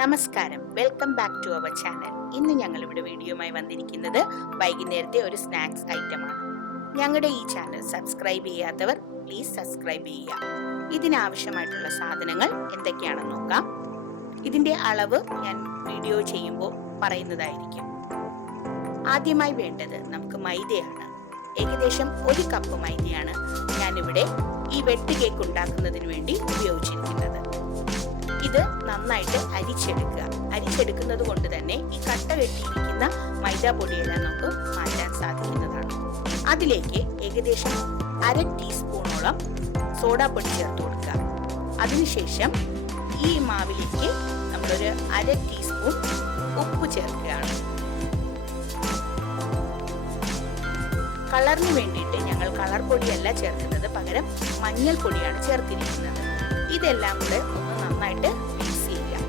നമസ്കാരം, welcome back to our channel. ഇന്ന് ഞങ്ങൾ ഇവിടെ വീഡിയോയുമായി വന്നിരിക്കുന്നത് വൈകുന്നേരത്തെ ഒരു സ്നാക്സ് ഐറ്റമാണ്. ഞങ്ങളുടെ ഈ ചാനൽ സബ്സ്ക്രൈബ് ചെയ്യാത്തവർ പ്ലീസ് സബ്സ്ക്രൈബ് ചെയ്യുക. ഇതിനാവശ്യമായിട്ടുള്ള സാധനങ്ങൾ എന്തൊക്കെയാണെന്ന് നോക്കാം. ഇതിന്റെ അളവ് ഞാൻ വീഡിയോ ചെയ്യുമ്പോൾ പറയുന്നതായിരിക്കും. ആദ്യമായി വേണ്ടത് നമുക്ക് മൈദയാണ്. ഏകദേശം 1 കപ്പ് മൈദയാണ് ഞാനിവിടെ ഈ വെട്ട് കേക്ക് ഉണ്ടാക്കുന്നതിന് വേണ്ടി ഉപയോഗിച്ചിരിക്കുന്നത്. ഇത് നന്നായിട്ട് അരിച്ചെടുക്കുന്നത് കൊണ്ട് തന്നെ ഈ കട്ട കെട്ടിയിരിക്കുന്ന മൈദാപ്പൊടിയെല്ലാം നമുക്ക് മാറ്റാൻ സാധിക്കുന്നതാണ്. അതിലേക്ക് ഏകദേശം 1/2 ടീസ്പൂണോളം സോഡാപ്പൊടി ചേർത്ത് കൊടുക്കുക. അതിനുശേഷം ഈ മാവിലേക്ക് നമ്മളൊരു 1/2 ടീസ്പൂൺ ഉപ്പ് ചേർക്കുകയാണ്. കളറിന് വേണ്ടിയിട്ട് ഞങ്ങൾ കളർ പൊടിയല്ല ചേർക്കുന്നത്, പകരം മഞ്ഞൾ പൊടിയാണ് ചേർത്തിരിക്കുന്നത്. ഇതെല്ലാം കൂടെ ഒന്ന് നന്നായിട്ട് മിക്സ് ചെയ്യാം.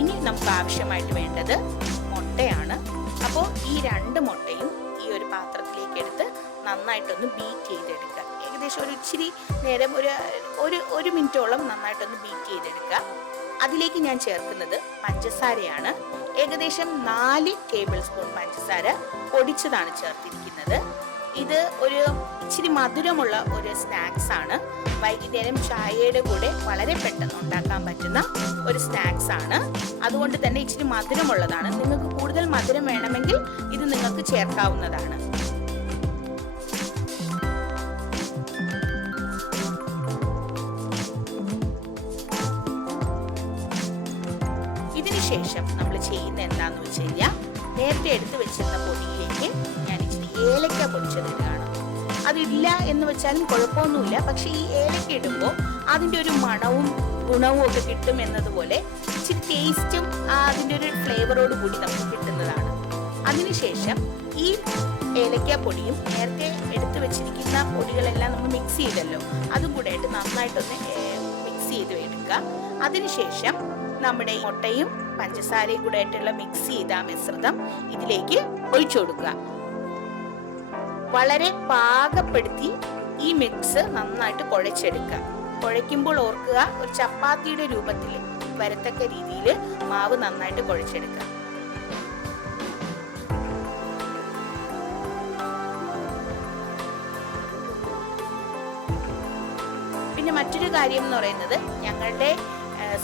ഇനി നമുക്ക് ആവശ്യമായിട്ട് വേണ്ടത് മുട്ടയാണ്. അപ്പോൾ ഈ 2 മുട്ടയും ഈ ഒരു പാത്രത്തിലേക്ക് എടുത്ത് നന്നായിട്ടൊന്ന് ബീറ്റ് ചെയ്തെടുക്കുക. ഏകദേശം ഒരു ഇച്ചിരി നേരം ഒരു മിനിറ്റോളം നന്നായിട്ടൊന്ന് ബീറ്റ് ചെയ്തെടുക്കുക. അതിലേക്ക് ഞാൻ ചേർക്കുന്നത് പഞ്ചസാരയാണ്. ഏകദേശം 4 ടേബിൾ സ്പൂൺ പഞ്ചസാര പൊടിച്ചതാണ് ചേർത്തിരിക്കുന്നത്. ഇത് ഒരു ഇച്ചിരി മധുരമുള്ള ഒരു സ്നാക്സ് ആണ്. വൈകുന്നേരം ചായയുടെ കൂടെ വളരെ പെട്ടെന്ന് ഉണ്ടാക്കാൻ പറ്റുന്ന ഒരു സ്നാക്സ് ആണ്. അതുകൊണ്ട് തന്നെ ഇച്ചിരി മധുരമുള്ളതാണ്. നിങ്ങൾക്ക് കൂടുതൽ മധുരം വേണമെങ്കിൽ ഇത് നിങ്ങൾക്ക് ചേർക്കാവുന്നതാണ്. ഇതിനുശേഷം നമ്മൾ ചെയ്യുന്ന എന്താന്ന് വെച്ച് കഴിഞ്ഞാൽ, നേരത്തെ എടുത്ത് വെച്ചിരുന്ന പൊടിയിലേക്ക് ഞാൻ ഇച്ചിരി ഏലക്ക പൊടിച്ചതിടുകയാണ്. അതില്ല എന്ന് വെച്ചാലും കുഴപ്പമൊന്നുമില്ല, പക്ഷെ ഈ ഏലക്ക ഇടുമ്പോൾ അതിൻ്റെ ഒരു മണവും ഗുണവും ഒക്കെ കിട്ടും എന്നതുപോലെ ഇച്ചിരി ടേസ്റ്റും അതിൻ്റെ ഒരു ഫ്ലേവറോട് കൂടി നമുക്ക് കിട്ടുന്നതാണ്. അതിനുശേഷം ഈ ഏലക്ക പൊടിയും നേരത്തെ എടുത്തു വെച്ചിരിക്കുന്ന പൊടികളെല്ലാം നമ്മൾ മിക്സ് ചെയ്തല്ലോ, അതും കൂടെ ആയിട്ട് നന്നായിട്ടൊന്ന് മിക്സ് ചെയ്ത് എടുക്കുക. അതിനുശേഷം നമ്മുടെ മുട്ടയും പഞ്ചസാരയും കൂടെ ആയിട്ടുള്ള മിക്സ് ചെയ്ത മിശ്രിതം ഇതിലേക്ക് ഒഴിച്ചു കൊടുക്കുക. വളരെ പാകപ്പെടുത്തി ഈ മിക്സ് നന്നായിട്ട് കുഴച്ചെടുക്കുക. കുഴയ്ക്കുമ്പോൾ ഓർക്കുക, ഒരു ചപ്പാത്തിയുടെ രൂപത്തിൽ വരത്തക്ക രീതിയിൽ മാവ് നന്നായിട്ട് കുഴച്ചെടുക്കുക. പിന്നെ മറ്റൊരു കാര്യം എന്ന് പറയുന്നത്, ഞങ്ങളുടെ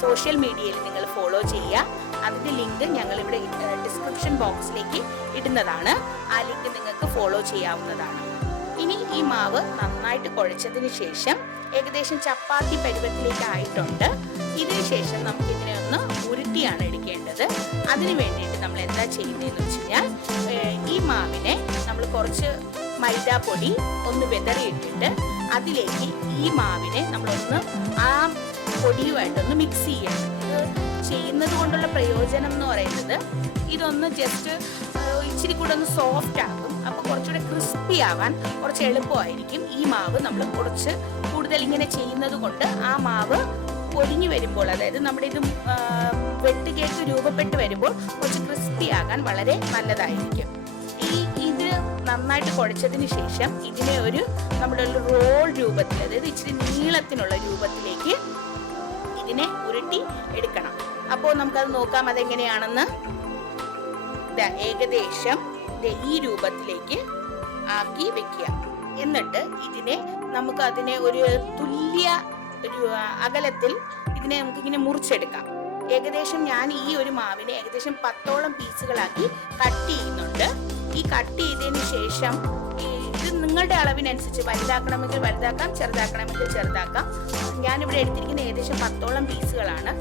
സോഷ്യൽ മീഡിയയിൽ നിങ്ങൾ ഫോളോ ചെയ്യുക. അതിൻ്റെ ലിങ്ക് ഞങ്ങളിവിടെ ഡിസ്ക്രിപ്ഷൻ ബോക്സിലേക്ക് ഇടുന്നതാണ്. ആ ലിങ്ക് നിങ്ങൾക്ക് ഫോളോ ചെയ്യാവുന്നതാണ്. ഇനി ഈ മാവ് നന്നായിട്ട് കുഴച്ചതിന് ശേഷം ഏകദേശം ചപ്പാത്തി പരുവത്തിലേക്ക് ആയിട്ടുണ്ട്. ഇതിന് ശേഷം നമുക്ക് ഇതിനെ ഒന്ന് ഉരുട്ടിയാണ് എടുക്കേണ്ടത്. അതിന് വേണ്ടിയിട്ട് നമ്മൾ എന്താ ചെയ്യുന്നതെന്ന് വെച്ച് കഴിഞ്ഞാൽ, ഈ മാവിനെ നമ്മൾ കുറച്ച് മൈദാപ്പൊടി ഒന്ന് വിതറിയിട്ടിട്ട് അതിലേക്ക് ഈ മാവിനെ നമ്മളൊന്ന് ആ പൊടിയുമായിട്ടൊന്ന് മിക്സ് ചെയ്യണം. ഇത് ചെയ്യുന്നത് കൊണ്ടുള്ള പ്രയോജനം എന്ന് പറയുന്നത്, ഇതൊന്ന് ജസ്റ്റ് ഇച്ചിരി കൂടെ ഒന്ന് സോഫ്റ്റ് ആകും. അപ്പോൾ കുറച്ചുകൂടെ ക്രിസ്പി ആവാൻ കുറച്ച് എളുപ്പമായിരിക്കും. ഈ മാവ് നമ്മൾ കുറച്ച് കൂടുതൽ ഇങ്ങനെ ചെയ്യുന്നത് കൊണ്ട് ആ മാവ് പൊടിഞ്ഞു വരുമ്പോൾ, അതായത് നമ്മുടെ ഇത് വെട്ട് കേക്ക് രൂപപ്പെട്ട് വരുമ്പോൾ കുറച്ച് ക്രിസ്പി ആകാൻ വളരെ നല്ലതായിരിക്കും. ഇത് നന്നായിട്ട് കുഴച്ചതിന് ശേഷം ഇതിനെ നമ്മുടെ ഒരു റോൾ രൂപത്തിൽ, അതായത് ഇച്ചിരി നീളത്തിനുള്ള രൂപത്തിലേക്ക് ഇതിനെ ഉരുട്ടി എടുക്കണം. അപ്പോൾ നമുക്കത് നോക്കാം അതെങ്ങനെയാണെന്ന്. ഏകദേശം ഈ രൂപത്തിലേക്ക് ആക്കി വെക്കുക. എന്നിട്ട് അതിനെ ഒരു തുല്യ അകലത്തിൽ ഇതിനെ നമുക്കിങ്ങനെ മുറിച്ചെടുക്കാം. ഏകദേശം ഞാൻ ഈ ഒരു മാവിനെ ഏകദേശം 10ഓളം പീസുകളാക്കി കട്ട് ചെയ്യുന്നുണ്ട്. ഈ കട്ട് ചെയ്തതിന് ശേഷം ഇത് നിങ്ങളുടെ അളവിനനുസരിച്ച് വലുതാക്കണമെങ്കിൽ വലുതാക്കാം, ചെറുതാക്കണമെങ്കിൽ ചെറുതാക്കാം. ഞാനിവിടെ എടുത്തിരിക്കുന്ന ഏകദേശം 10ഓളം പീസുകളാണ്.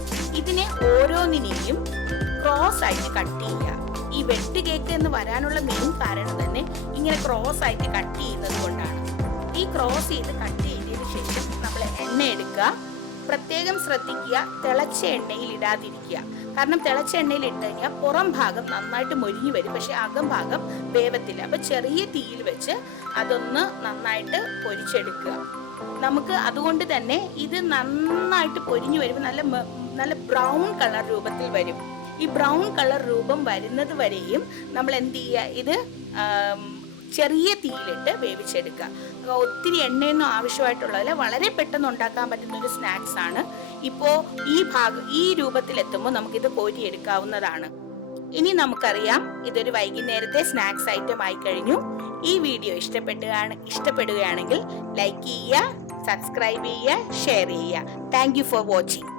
ഇതിനെ ഓരോന്നിനെയും ക്രോസ് ആയിട്ട് കട്ട് ചെയ്യുക. ഈ വെട്ട് കേക്ക് എന്ന് വരാനുള്ള മെയിൻ കാരണം തന്നെ ഇങ്ങനെ ക്രോസ് ആയിട്ട് കട്ട് ചെയ്യുന്നത് കൊണ്ടാണ്. ഈ ക്രോസ് ചെയ്ത് കട്ട് ചെയ്തതിന് ശേഷം നമ്മൾ എണ്ണ എടുക്കുക. പ്രത്യേകം ശ്രദ്ധിക്കുക, തിളച്ച എണ്ണയിൽ ഇടാതിരിക്കുക. കാരണം തിളച്ച എണ്ണയിൽ ഇട്ട് കഴിഞ്ഞാൽ പുറം ഭാഗം നന്നായിട്ട് മൊരിഞ്ഞു വരും, പക്ഷെ അകം ഭാഗം വേവത്തില്ല. അപ്പൊ ചെറിയ തീയിൽ വെച്ച് അതൊന്ന് നന്നായിട്ട് പൊരിച്ചെടുക്കുക. നമുക്ക് അതുകൊണ്ട് തന്നെ ഇത് നന്നായിട്ട് പൊരിഞ്ഞു വരുമ്പോൾ നല്ല ബ്രൗൺ കളർ രൂപത്തിൽ വരും. ഈ ബ്രൗൺ കളർ രൂപം വരുന്നത് വരെയും നമ്മൾ എന്ത് ചെയ്യുക, ഇത് ചെറിയ തീയിലിട്ട് വേവിച്ചെടുക്കുക. ഒത്തിരി എണ്ണയൊന്നും ആവശ്യമായിട്ടുള്ളതല്ല, വളരെ പെട്ടെന്ന് ഉണ്ടാക്കാൻ പറ്റുന്ന ഒരു സ്നാക്സ് ആണ്. ഇപ്പോൾ ഈ രൂപത്തിലെത്തുമ്പോൾ നമുക്കിത് കോരിയെടുക്കാവുന്നതാണ്. ഇനി നമുക്കറിയാം ഇതൊരു വൈകുന്നേരത്തെ സ്നാക്സ് ഐറ്റം ആയി കഴിഞ്ഞു. ഈ വീഡിയോ ഇഷ്ടപ്പെടുകയാണെങ്കിൽ ലൈക്ക് ചെയ്യുക, സബ്സ്ക്രൈബ് ചെയ്യുക, ഷെയർ ചെയ്യുക. Thank you for watching.